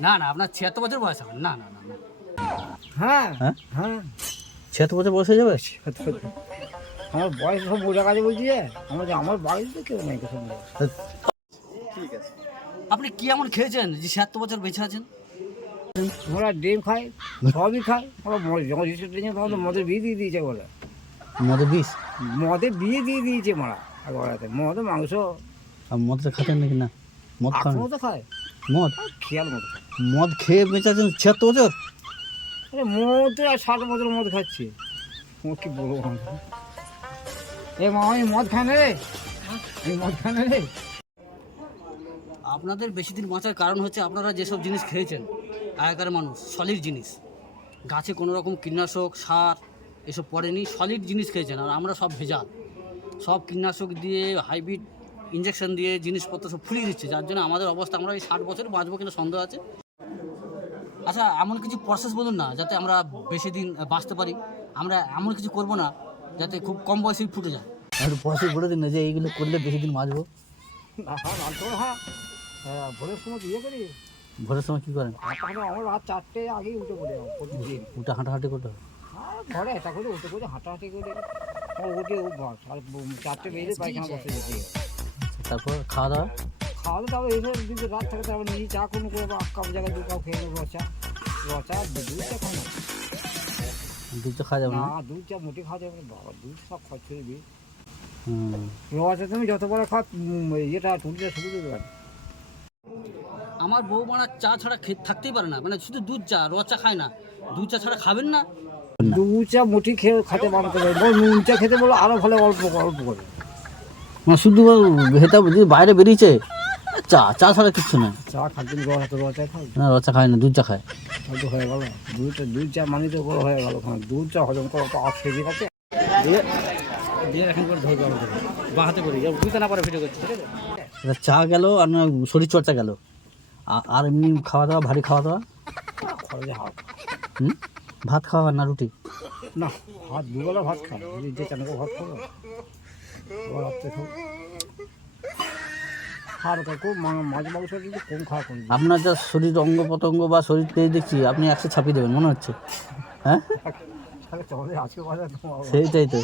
না না আপনার ছিয়াত্তর বছর বয়স এখন না না না না। হ্যাঁ হ্যাঁ? হ্যাঁ। ছিয়াত্তর বছর বয়স হয়ে যাবে? সত্যি সত্যি আমার বয়স সব বোঝা কাছে বলছি যে আমার আমার বাড়িতে কেউ নেই কিছু নেই। আপনি কি এমন খেয়েছেন যে ছিয়াত্তর বছর বেঁচে আছেন? ওরা ডিম খায় সবই খায় ওরা মদ- যখন তখন তো মদের বিয়ে দিয়ে দিয়েছে বলে। মদের বিষ? মদে বিয়ে দিয়ে দিয়েছে মারা একবারাতে মদ মাংস। আর মদটা খাতেন নাকি না? মদ খান। তো খায়। মদ? খেয়াল মতো মদ খেয়ে বেঁচে আছেন ছিয়াত্তর বছর? আরে মদ আর ষাট বছর মদ খাচ্ছে। ও কি বলব? এ মা আমি মদ খাই না রে। আমি মদ খাই না রে। আপনাদের বেশি দিন বাঁচার কারণ হচ্ছে আপনারা যেসব জিনিস খেয়েছেন আগেকার মানুষ সলিড জিনিস। গাছে কোনো রকম কীটনাশক সার এসব পড়েনি সলিড জিনিস খেয়েছেন আর আমরা সব ভেজাল। সব কীটনাশক দিয়ে হাইব্রিড ইঞ্জেকশন দিয়ে জিনিসপত্র সব ফুরিয়ে দিচ্ছে যার জন্য আমাদের অবস্থা আমরা এই ষাট বছর বাঁচবো কিনা সন্দেহ আছে। আচ্ছা এমন কিছু প্রসেস বলুন না যাতে আমরা বেশি দিন বাঁচতে পারি। আমরা এমন কিছু করব না যাতে খুব কম বয়সেই ফুটে যায়। একটু পয়সা বলে দিন না যে এইগুলো করলে বেশি দিন বাঁচবো। হ্যাঁ হ্যাঁ হ্যাঁ, ভোরের সময় ইয়ে করি? ভোরের সময় কী করেন? আমার রাত চারটে আগেই উঠে পড়ে উঠে হাঁটাহাঁটি করতে হবে আর ঘরে এটা করে উঠে করে হাঁটাহাঁটি করে। উঠে অভ্যাস আর চারটে বেজে পায়খানা বসে যেতে। তারপর খাওয়া দাওয়া? খাওয়া দাওয়া তারপর এসে যদি রাত থাকে তারপর নিজে চা কোনো করে বা কাপ জায়গায় দু কাপ খেয়ে নেব রচা রচা দুধ চা খাই না দুধ তো খাওয়া যাবে না? দুধ চা মোটে খাওয়া যাবে না বাবা দুধ সব খরচ হয়ে দিই হুম। রচা তুমি যত বড় খাও ইয়েটা টুটিটা শুরু করতে পারো। আমার বউ মারা চা ছাড়া থাকতেই পারে না মানে শুধু দুধ চা র চা খায় না। দুধ চা ছাড়া খাবেন না? দুধ চা মুঠি খেয়ে খেতে বান করে। নুন চা খেতে বলো আরও ভালো অল্প অল্প করে। মানে শুধু হেতা যদি বাইরে বেরিয়েছে। চা চা ছাড়া কিচ্ছু না চা হাতে রচা খাও না রচা খায় না দুধ চা খায়। হয়তো হয়ে গেল। দুধ দুধ চা মানে তো বড় হয়ে গেল দুধ চা হজম করা তো আর খেয়ে গেছে। দিয়ে এখন করে ধরবে আমাদের। বা হাতে করে। বুঝতে না পারে ভিডিও করছে ঠিক আছে? চা গেল আর না শরীর চর্চা গেল। আর এমনি খাওয়া দাওয়া ভারী খাওয়া দাওয়া? খরচে হুম? ভাত খাওয়া না রুটি? না ভাত দুবেলা ভাত খাই। যদি যে চানকে ভাত খাওয়া আপনার যা শরীর অঙ্গ প্রত্যঙ্গ বা শরীর পেয়ে দেখছি আপনি একশো ছাপিয়ে দেবেন মনে হচ্ছে। হ্যাঁ? সেইটাই তো।